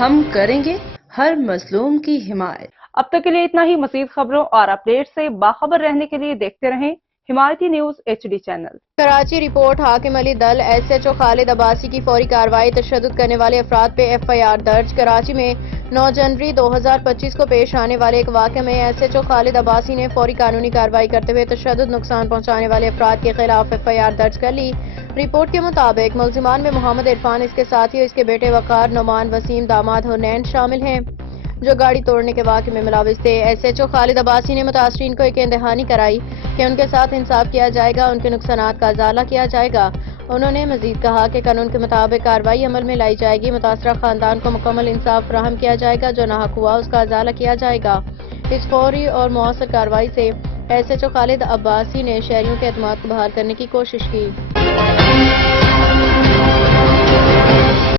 ہم کریں گے ہر مظلوم کی حمایت۔ اب تک کے لیے اتنا ہی۔ مزید خبروں اور اپڈیٹ سے باخبر رہنے کے لیے دیکھتے رہیں Himayati news HD channel. Karachi report Hakim Ali دل SHO خالد عباسی کی فوری کارروائی، تشدد کرنے والے افراد پہ FIR درج۔ کراچی میں 9 جنوری 2025 کو پیش آنے والے ایک واقعے میں SHO خالد عباسی نے فوری قانونی کارروائی کرتے ہوئے تشدد نقصان پہنچانے والے افراد کے خلاف FIR درج کر لی۔ رپورٹ کے مطابق ملزمان میں محمد عرفان، اس کے ساتھی اور اس کے بیٹے وقار، نعمان، وسیم، داماد حنین شامل ہیں، جو گاڑی توڑنے کے واقعے میں ملوث تھے۔ SHO خالد عباسی نے متاثرین کو یقین دہانی کرائی کہ ان کے ساتھ انصاف کیا جائے گا، ان کے نقصانات کا ازالہ کیا جائے گا۔ انہوں نے مزید کہا کہ قانون کے مطابق کارروائی عمل میں لائی جائے گی، متاثرہ خاندان کو مکمل انصاف فراہم کیا جائے گا، جو ناحق ہوا اس کا ازالہ کیا جائے گا۔ اس فوری اور مؤثر کارروائی سے SHO خالد عباسی نے شہریوں کے اعتماد کو بحال کرنے کی کوشش کی۔